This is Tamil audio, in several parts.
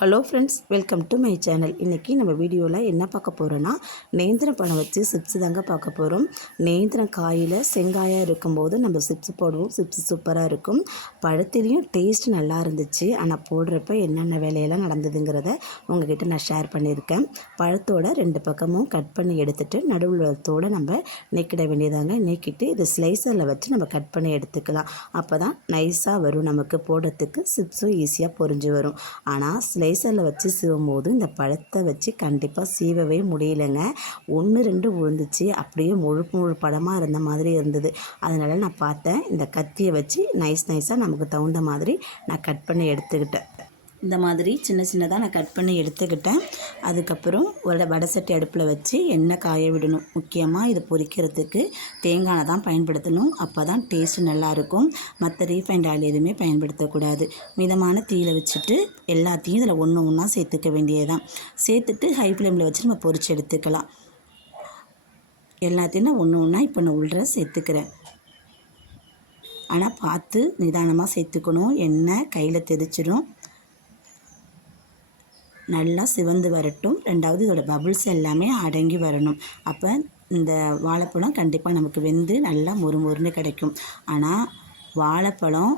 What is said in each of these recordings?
Hello friends welcome to my channel. இன்றைக்கி நம்ம வீடியோவில் என்ன பார்க்க போகிறோன்னா நேந்திரம் பழம் வச்சு சிப்ஸ் தாங்க பார்க்க போகிறோம் நேந்திரம் காயில் செங்காயாக இருக்கும்போது நம்ம சிப்ஸ் போடுவோம். சிப்ஸ் சூப்பராக இருக்கும். பழத்துலேயும் டேஸ்ட் நல்லா இருந்துச்சு. ஆனால் போடுறப்ப என்னென்ன வேலையெல்லாம் நடந்ததுங்கிறத உங்ககிட்ட நான் ஷேர் பண்ணியிருக்கேன். பழத்தோட ரெண்டு பக்கமும் கட் பண்ணி எடுத்துகிட்டு நடுவில் தோட நம்ம நீக்கிட வேண்டியதாங்க. நீக்கிட்டு இது ஸ்லைசரில் வச்சு நம்ம கட் பண்ணி எடுத்துக்கலாம். அப்போ தான் நைஸாக வரும். நமக்கு போடுறதுக்கு சிப்ஸும் ஈஸியாக பொரிஞ்சு வரும். ஆனால் ஸ்லை ஸ்லைசரில் வச்சு சீவும்போது இந்த பழத்தை வச்சு கண்டிப்பாக சீவவே முடியலைங்க. ஒன்று ரெண்டு விழுந்துச்சு. அப்படியே முழு முழு பழமாக இருந்த மாதிரி இருந்தது. அதனால் நான் பார்த்தேன். இந்த கத்தியை வச்சு நைஸ் நைஸாக நமக்கு தகுந்த மாதிரி நான் கட் பண்ணி எடுத்துக்கிட்டேன். இந்த மாதிரி சின்ன சின்னதாக நான் கட் பண்ணி எடுத்துக்கிட்டேன். அதுக்கப்புறம் ஒரு வடை சட்டி அடுப்பில் வச்சு எண்ணெய் காய விடணும். முக்கியமாக இது பொரிக்கிறதுக்கு தேங்காய் எண்ணெய் தான் பயன்படுத்தணும். அப்போ தான் டேஸ்ட்டு நல்லாயிருக்கும் மற்ற ரீஃபைண்ட் ஆயில் எதுவுமே பயன்படுத்தக்கூடாது. மிதமான தீயில் வச்சுட்டு எல்லாத்தையும் இதில் ஒன்று ஒன்றா சேர்த்துக்க வேண்டியதுதான். சேர்த்துட்டு ஹை ஃப்ளேமில் வச்சு நம்ம பொரிச்சு எடுத்துக்கலாம். எல்லாத்தையும் நான் ஒன்று ஒன்றா இப்போ நான் உள்ள சேர்த்துக்கிறேன். ஆனால் பார்த்து நிதானமாக சேர்த்துக்கணும். எண்ணெய் கையில் தெரிச்சிடும் நல்லா சிவந்து வரட்டும். ரெண்டாவது இதோட பபுள்ஸ் எல்லாமே அடங்கி வரணும். அப்போ இந்த வாழைப்பழம் கண்டிப்பாக நமக்கு வெந்து நல்லா மொறு மொறுன்னு கிடைக்கும். ஆனால் வாழைப்பழம்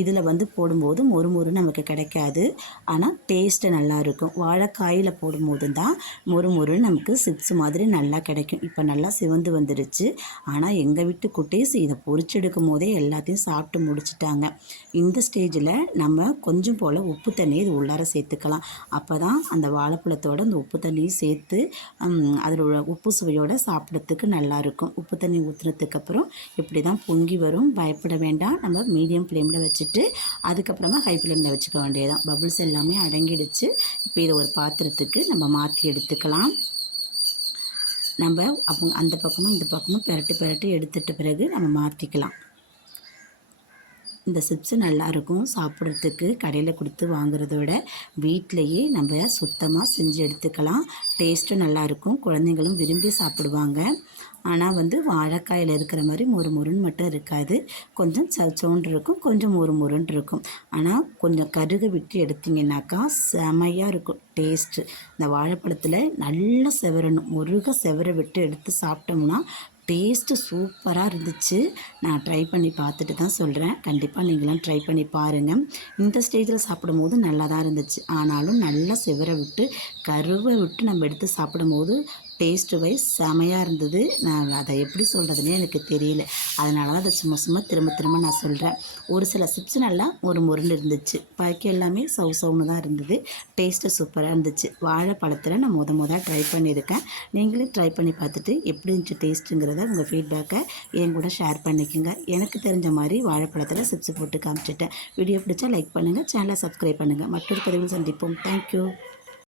இதில் வந்து போடும்போது மொறு மொறு நமக்கு கிடைக்காது. ஆனால் டேஸ்ட்டு நல்லாயிருக்கும் வாழைக்காயில் போடும்போது தான் மொறு மொறு நமக்கு சிப்ஸ் மாதிரி நல்லா கிடைக்கும். இப்போ நல்லா சிவந்து வந்துடுச்சு ஆனால் எங்கள் வீட்டு குட்டீஸ் இதை பொறிச்செடுக்கும் போதே எல்லாத்தையும் சாப்பிட்டு முடிச்சிட்டாங்க. இந்த ஸ்டேஜில் நம்ம கொஞ்சம் போல் உப்பு தண்ணி இது உள்ளார சேர்த்துக்கலாம். அப்போ தான் அந்த வாழைப்பழத்தோட அந்த உப்பு தண்ணியும் சேர்த்து அதோட உப்பு சுவையோடு சாப்பிட்றதுக்கு நல்லாயிருக்கும் உப்பு தண்ணி ஊற்றுனதுக்கப்புறம் இப்படி தான் பொங்கி வரும். பயப்பட வேண்டாம். நம்ம மீடியம் ஃப்ளேமில் வச்சு வச்சுட்டு அதுக்கப்புறமா ஹை ஃப்ளேமில் வச்சுக்க வேண்டியதான் பபுள்ஸ் எல்லாமே அடங்கிடுச்சு. இப்போ இதை ஒரு பாத்திரத்துக்கு நம்ம மாற்றி எடுத்துக்கலாம். நம்ம அப்போ அந்த பக்கமும் இந்த பக்கமும் பெரட்டு பெரட்டு எடுத்துட்ட பிறகு நம்ம மாற்றிக்கலாம் இந்த சிப்ஸு நல்லாயிருக்கும் சாப்பிட்றதுக்கு கடையில் கொடுத்து வாங்குறத விட வீட்டிலையே நம்ம சுத்தமாக செஞ்சு எடுத்துக்கலாம். டேஸ்ட்டும் நல்லாயிருக்கும் குழந்தைங்களும் விரும்பி சாப்பிடுவாங்க. ஆனால் வந்து வாழைக்காயில் இருக்கிற மாதிரி மொறு மொறுன்னு மட்டும் இருக்காது. கொஞ்சம் சோன்று இருக்கும் கொஞ்சம் மொறு மொறுன்னு இருக்கும். ஆனால் கொஞ்சம் கருக விட்டு எடுத்திங்கனாக்கா செமையாக இருக்கும் டேஸ்ட்டு இந்த வாழைப்பழத்தில் நல்லா செவரணும். முருக செவர விட்டு எடுத்து சாப்பிட்டோம்னா டேஸ்ட்டு சூப்பராக இருந்துச்சு. நான் ட்ரை பண்ணி பார்த்துட்டு தான் சொல்கிறேன் கண்டிப்பாக நீங்களாம் ட்ரை பண்ணி பாருங்கள் இந்த ஸ்டேஜில் சாப்பிடும்போது நல்லா தான் இருந்துச்சு. ஆனாலும் நல்லா செவர விட்டு கருவை விட்டு நம்ம எடுத்து சாப்பிடும்போது டேஸ்ட்டு வைஸ் செமையாக இருந்தது. நான் அதை எப்படி சொல்கிறதுனே எனக்கு தெரியல. அதனால தான் அதை சும்மா சும்மா திரும்ப திரும்ப நான் சொல்கிறேன் ஒரு சில சிப்ஸ் நல்லா ஒரு முருண்டு இருந்துச்சு. பாக்கி எல்லாமே சவு சவுன்னு தான் இருந்தது. டேஸ்ட்டு சூப்பராக இருந்துச்சு. வாழைப்பழத்தில் நான் முத முத ட்ரை பண்ணியிருக்கேன். நீங்களும் ட்ரை பண்ணி பார்த்துட்டு எப்படி இருந்துச்சு டேஸ்ட்டுங்கிறத உங்கள் ஃபீட்பேக்கை என் கூட ஷேர் பண்ணிக்கோங்க. எனக்கு தெரிஞ்ச மாதிரி வாழைப்பழத்தில் சிப்ஸ் போட்டு காமிச்சிட்டேன். வீடியோ பிடிச்சா லைக் பண்ணுங்கள் சேனலை சப்ஸ்கிரைப் பண்ணுங்கள் மற்றொரு பதிவில் சந்திப்போம். தேங்க்யூ